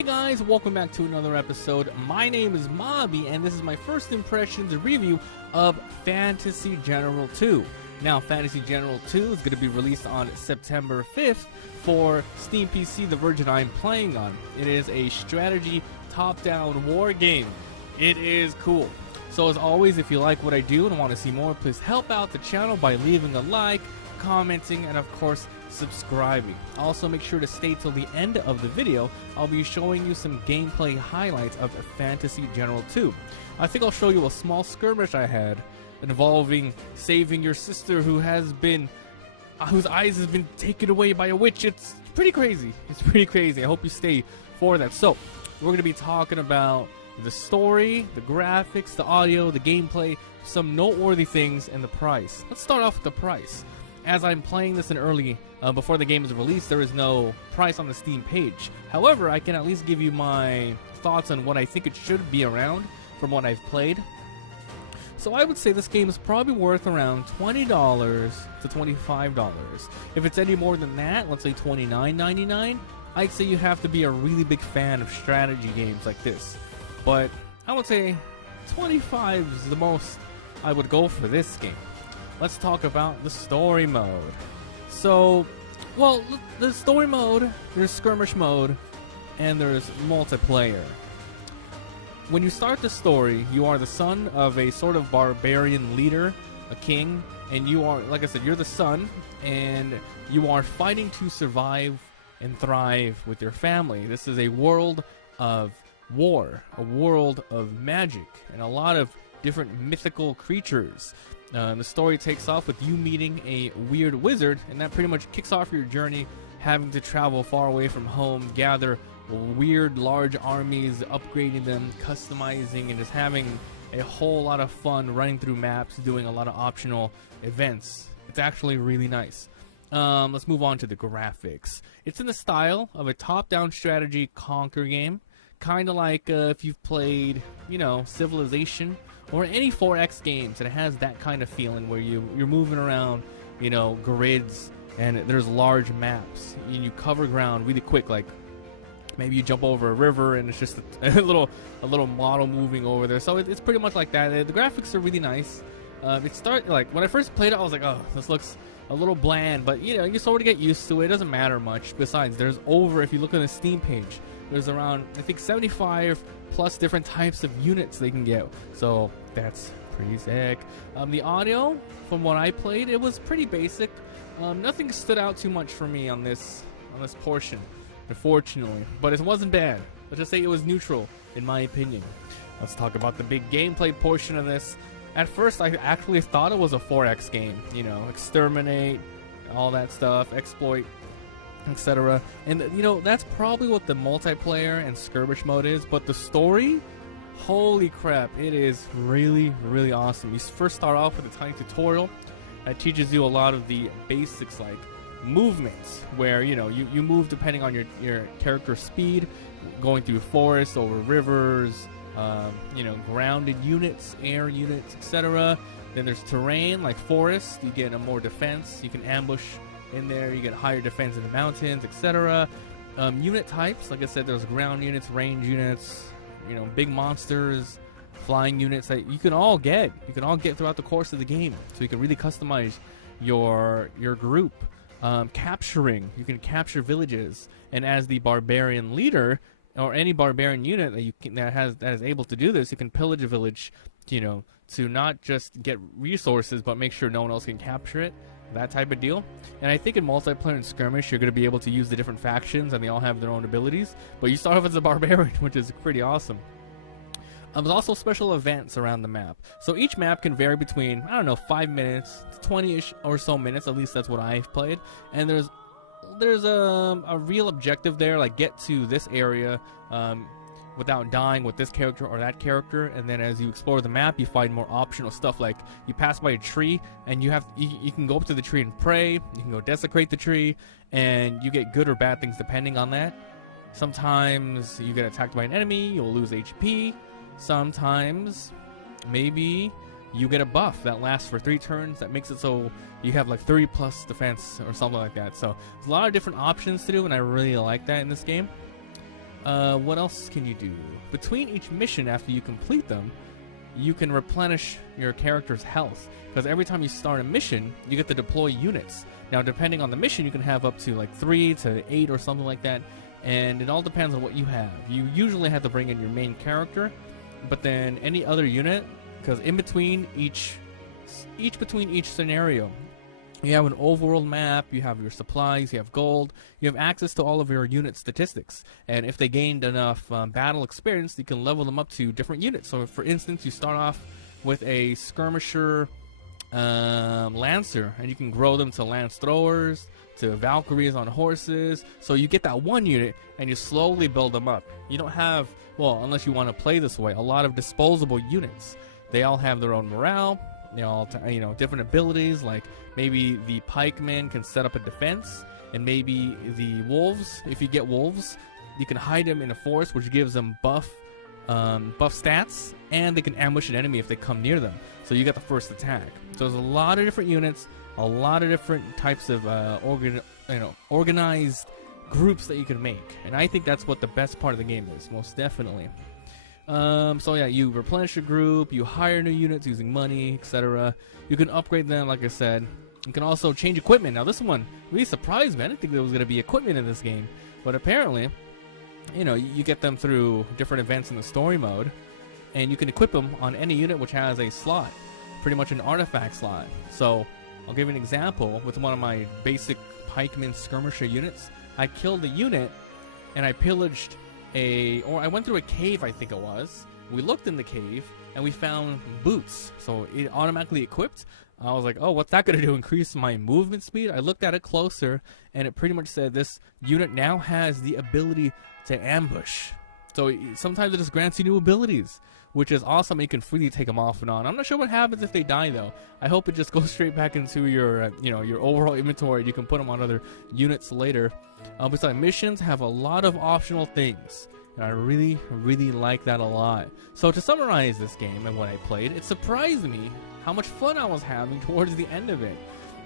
Hey guys, welcome back to another episode. My name is Mobby, and this is my first impressions review of Fantasy General 2. Now, Fantasy General 2 is going to be released on September 5th for Steam PC, the version I'm playing on. It is a strategy top-down war game. It is cool. So as always, if you like what I do and want to see more, please help out the channel by leaving a like, commenting, and of course, subscribing. Also, make sure to stay till the end of the video. I'll be showing you some gameplay highlights of Fantasy General 2. I think I'll show you a small skirmish I had involving saving your sister whose eyes has been taken away by a witch. It's pretty crazy. It's pretty crazy. I hope you stay for that. So, we're going to be talking about the story, the graphics, the audio, the gameplay, some noteworthy things, and the price. Let's start off with the price. As I'm playing this in early, before the game is released, there is no price on the Steam page. However, I can at least give you my thoughts on what I think it should be around from what I've played. So I would say this game is probably worth around $20 to $25. If it's any more than that, let's say $29.99, I'd say you have to be a really big fan of strategy games like this. But I would say $25 is the most I would go for this game. Let's talk about the story mode. So, well, the story mode, there's skirmish mode, and there's multiplayer. When you start the story, you are the son of a sort of barbarian leader, a king, and you are, like I said, you're the son, and you are fighting to survive and thrive with your family. This is a world of war, a world of magic, and a lot of different mythical creatures. The story takes off with you meeting a weird wizard, and that pretty much kicks off your journey, having to travel far away from home, gather weird large armies, upgrading them, customizing, and just having a whole lot of fun running through maps, doing a lot of optional events. It's actually really nice. Let's move on to the graphics. It's in the style of a top-down strategy conquer game, kind of like if you've played, Civilization or any 4X games. It has that kind of feeling where you're moving around, grids, and there's large maps, and you cover ground really quick. Like maybe you jump over a river, and it's just a little model moving over there. So it's pretty much like that. The graphics are really nice. Like when I first played it, I was like, oh, this looks a little bland, but you sort of get used to it. It doesn't matter much. Besides, if you look on the Steam page, there's around, I think, 75 plus different types of units they can get. So that's pretty sick. The audio, from what I played, it was pretty basic. Nothing stood out too much for me on this portion, unfortunately. But it wasn't bad. Let's just say it was neutral, in my opinion. Let's talk about the big gameplay portion of this. At first, I actually thought it was a 4X game. Exterminate, all that stuff, exploit, etc. And that's probably what the multiplayer and skirmish mode is. But the story, holy crap, it is really, really awesome. You first start off with a tiny tutorial that teaches you a lot of the basics, like movements, where you move depending on your character's speed, going through forests, over rivers, grounded units, air units, etc. Then there's terrain like forests. You get more defense. You can ambush in there. You get higher defense in the mountains, etc. Unit types, like I said, there's ground units, range units, big monsters, flying units that you can all get throughout the course of the game. So you can really customize your group. Capturing, you can capture villages, and as the barbarian leader or any barbarian unit that is able to do this, you can pillage a village, to not just get resources but make sure no one else can capture it. That type of deal. And I think in multiplayer and skirmish, you're going to be able to use the different factions, and they all have their own abilities. But you start off as a barbarian, which is pretty awesome. There's also special events around the map. So each map can vary between, 5 minutes to 20-ish or so minutes. At least that's what I've played. And there's a real objective there, like get to this area without dying with this character or that character. And then as you explore the map, you find more optional stuff, like you pass by a tree and you can go up to the tree and pray. You can go desecrate the tree, and you get good or bad things depending on that. Sometimes you get attacked by an enemy, you'll lose HP. Sometimes maybe you get a buff that lasts for 3 turns that makes it so you have like 30 plus defense or something like that. So there's a lot of different options to do, and I really like that in this game. What else can you do? Between each mission, after you complete them, you can replenish your character's health. Because every time you start a mission, you get to deploy units. Now, depending on the mission, you can have up to like 3 to 8 or something like that. And it all depends on what you have. You usually have to bring in your main character, but then any other unit, because in between each scenario, you have an overworld map, you have your supplies, you have gold, you have access to all of your unit statistics. And if they gained enough battle experience, you can level them up to different units. So for instance, you start off with a skirmisher lancer, and you can grow them to lance throwers, to Valkyries on horses. So you get that one unit and you slowly build them up. You don't have, well, unless you want to play this way, a lot of disposable units. They all have their own morale. They all, different abilities. Like maybe the pikemen can set up a defense, and maybe the wolves, if you get wolves, you can hide them in a forest, which gives them buff stats, and they can ambush an enemy if they come near them. So you get the first attack. So there's a lot of different units, a lot of different types of organized groups that you can make, and I think that's what the best part of the game is, most definitely. So yeah, you replenish your group, you hire new units using money, etc. You can upgrade them, like I said. You can also change equipment. Now this one really surprised me. I didn't think there was going to be equipment in this game, but apparently, you get them through different events in the story mode, and you can equip them on any unit which has a slot, pretty much an artifact slot. So I'll give you an example with one of my basic pikeman skirmisher units. I killed a unit, and I pillaged I went through a cave, I think it was. We looked in the cave, and we found boots. So it automatically equipped. I was like, oh, what's that going to do? Increase my movement speed? I looked at it closer, and it pretty much said this unit now has the ability to ambush. So sometimes it just grants you new abilities, which is awesome. You can freely take them off and on. I'm not sure what happens if they die, though. I hope it just goes straight back into your, your overall inventory. You can put them on other units later. Besides, missions have a lot of optional things, and I really, really like that a lot. So to summarize this game and what I played, it surprised me how much fun I was having towards the end of it.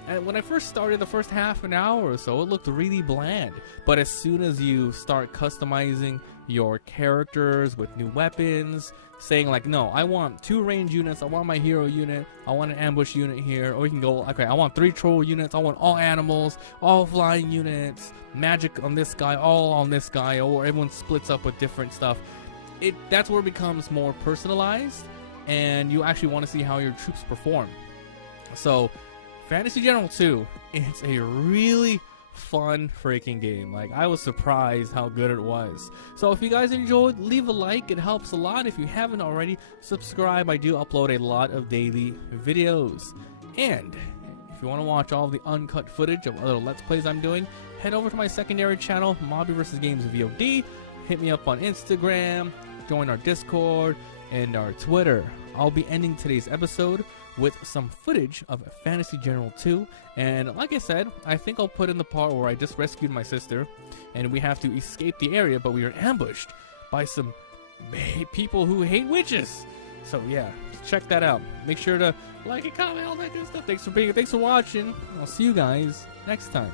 And when I first started, the first half an hour or so, it looked really bland. But as soon as you start customizing your characters with new weapons, saying like, no, I want 2 range units, I want my hero unit, I want an ambush unit here, or you can go, okay, I want 3 troll units, I want all animals, all flying units, magic on this guy, all on this guy, or everyone splits up with different stuff. That's where it becomes more personalized, and you actually want to see how your troops perform. So Fantasy General 2, it's a really fun freaking game. Like, I was surprised how good it was. So if you guys enjoyed, leave a like. It helps a lot. If you haven't already, subscribe. I do upload a lot of daily videos. And if you want to watch all the uncut footage of other Let's Plays I'm doing, head over to my secondary channel, Mabimpressions VOD. Hit me up on Instagram, join our Discord, and our Twitter. I'll be ending today's episode with some footage of Fantasy General 2, and like I said, I think I'll put in the part where I just rescued my sister, and we have to escape the area, but we are ambushed by some people who hate witches. So yeah, check that out. Make sure to like and comment, all that good stuff. Thanks for watching. I'll see you guys next time.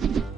bye.